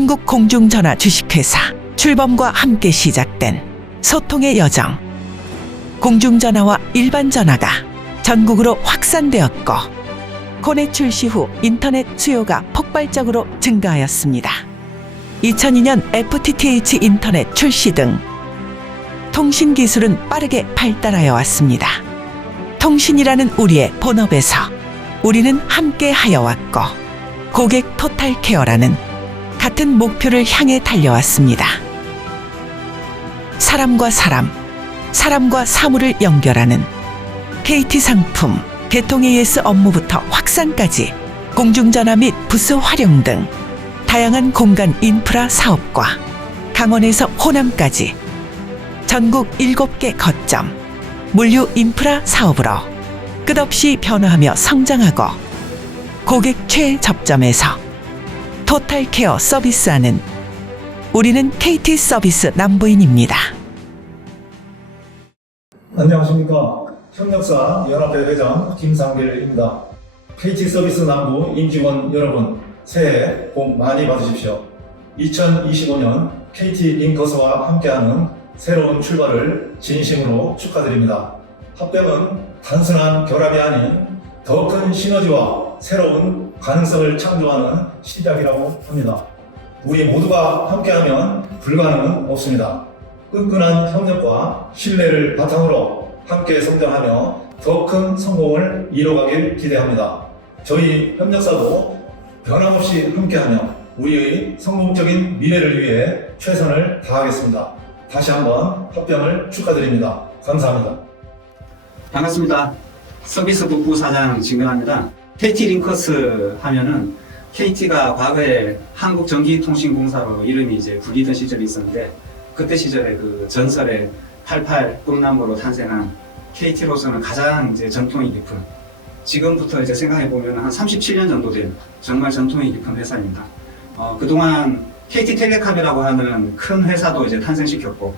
한국공중전화 주식회사 출범과 함께 시작된 소통의 여정. 공중전화와 일반 전화가 전국으로 확산되었고, 코넷 출시 후 인터넷 수요가 폭발적으로 증가하였습니다. 2002년 FTTH 인터넷 출시 등 통신 기술은 빠르게 발달하여 왔습니다. 통신이라는 우리의 본업에서 우리는 함께 하여 왔고, 고객 토탈 케어라는 같은 목표를 향해 달려왔습니다. 사람과 사람, 사람과 사물을 연결하는 KT 상품, 개통 AS 업무부터 확산까지 공중전화 및 부스 활용 등 다양한 공간 인프라 사업과 강원에서 호남까지 전국 7개 거점 물류 인프라 사업으로 끝없이 변화하며 성장하고 고객 최접점에서 토탈 케어 서비스하는 우리는 KT 서비스 남부인입니다. 안녕하십니까. 협력사 연합회 회장 김상길입니다. KT 서비스 남부 임직원 여러분, 새해 복 많이 받으십시오. 2025년 KT 링커스와 함께하는 새로운 출발을 진심으로 축하드립니다. 합병은 단순한 결합이 아닌 더 큰 시너지와 새로운 가능성을 창조하는 시작이라고 합니다. 우리 모두가 함께하면 불가능은 없습니다. 끈끈한 협력과 신뢰를 바탕으로 함께 성장하며 더 큰 성공을 이뤄가길 기대합니다. 저희 협력사도 변함없이 함께하며 우리의 성공적인 미래를 위해 최선을 다하겠습니다. 다시 한번 합병을 축하드립니다. 감사합니다. 반갑습니다. 서비스 북부 사장 진경합니다. KT 링커스 하면은 KT가 과거에 한국전기통신공사로 이름이 이제 불리던 시절이 있었는데 그때 시절에 그 전설의 88 꿈나무로 탄생한 KT로서는 가장 이제 전통이 깊은 지금부터 이제 생각해 보면 한 37년 정도 된 정말 전통이 깊은 회사입니다. 어, 그동안 KT텔레캅이라고 하는 큰 회사도 이제 탄생시켰고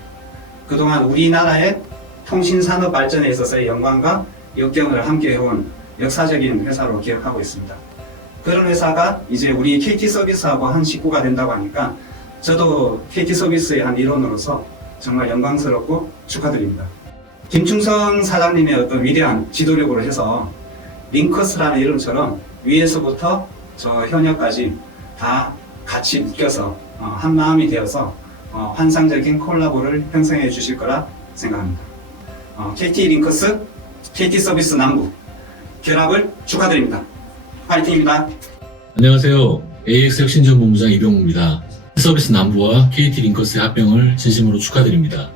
그동안 우리나라의 통신 산업 발전에 있어서의 영광과 역경을 함께 해온 역사적인 회사로 기억하고 있습니다. 그런 회사가 이제 우리 KT 서비스하고 한 식구가 된다고 하니까 저도 KT 서비스의 한 일원으로서 정말 영광스럽고 축하드립니다. 김충성 사장님의 어떤 위대한 지도력으로 해서 링커스라는 이름처럼 위에서부터 저 현역까지 다 같이 묶여서 어, 한 마음이 되어서 어, 환상적인 콜라보를 형성해 주실 거라 생각합니다. 어, KT 링커스, KT 서비스 남부 결합을 축하드립니다. 파이팅입니다. 안녕하세요. AX 혁신전 본부장 이병우입니다. 서비스 남부와 KT 링커스의 합병을 진심으로 축하드립니다.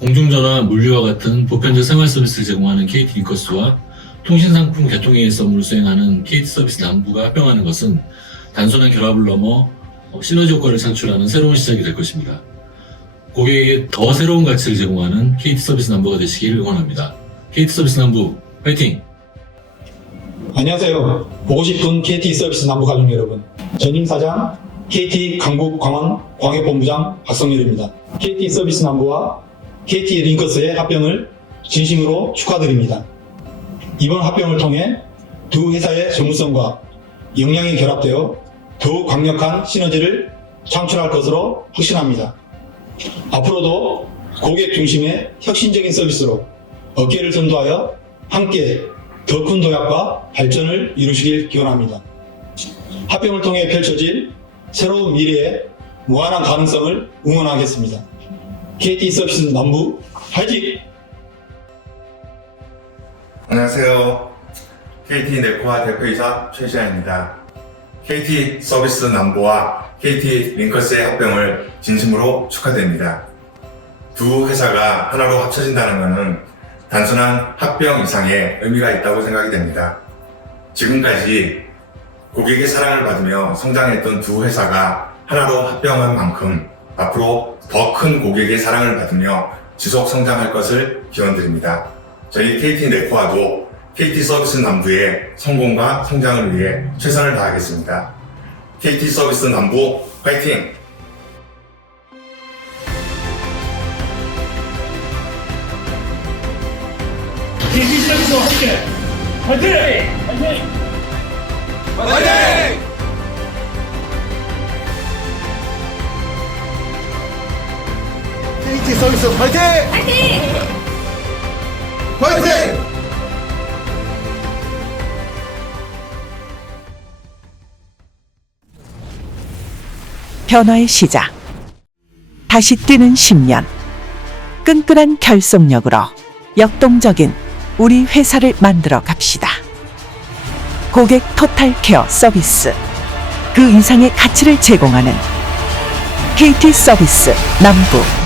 공중전화, 물류와 같은 보편적 생활 서비스를 제공하는 KT 링커스와 통신상품 개통AS 업무를 수행하는 KT 서비스 남부가 합병하는 것은 단순한 결합을 넘어 어, 시너지 효과를 창출하는 새로운 시작이 될 것입니다. 고객에게 더 새로운 가치를 제공하는 KT 서비스 남부가 되시길 응원합니다. KT 서비스 남부, 화이팅! 안녕하세요. 보고 싶은 KT 서비스 남부 가족 여러분. 전임 사장 KT 강북 광원 광역본부장 박성열입니다. KT 서비스 남부와 KT 링커스의 합병을 진심으로 축하드립니다. 이번 합병을 통해 두 회사의 전문성과 역량이 결합되어 더욱 강력한 시너지를 창출할 것으로 확신합니다. 앞으로도 고객 중심의 혁신적인 서비스로 어깨를 선도하여 함께 더 큰 도약과 발전을 이루시길 기원합니다. 합병을 통해 펼쳐질 새로운 미래의 무한한 가능성을 응원하겠습니다. KT 서비스 남부 화이팅! 안녕하세요. KT 네코아 대표이사 최시아입니다. KT 서비스 남부와 KT 링커스의 합병을 진심으로 축하드립니다. 두 회사가 하나로 합쳐진다는 것은 단순한 합병 이상의 의미가 있다고 생각이 됩니다. 지금까지 고객의 사랑을 받으며 성장했던 두 회사가 하나로 합병한 만큼 앞으로 더 큰 고객의 사랑을 받으며 지속 성장할 것을 기원드립니다. 저희 KT 네코아도 KT 서비스 남부의 성공과 성장을 위해 최선을 다하겠습니다. KT 서비스 남부 화이팅! 서비스와 함께 화이팅! 화이팅! KT 서비스 화이팅! 화이팅! 변화의 시작. 다시 뛰는 10년. 끈끈한 결속력으로 역동적인 우리 회사를 만들어 갑시다. 고객 토탈 케어 서비스. 그 이상의 가치를 제공하는 KT 서비스 남부.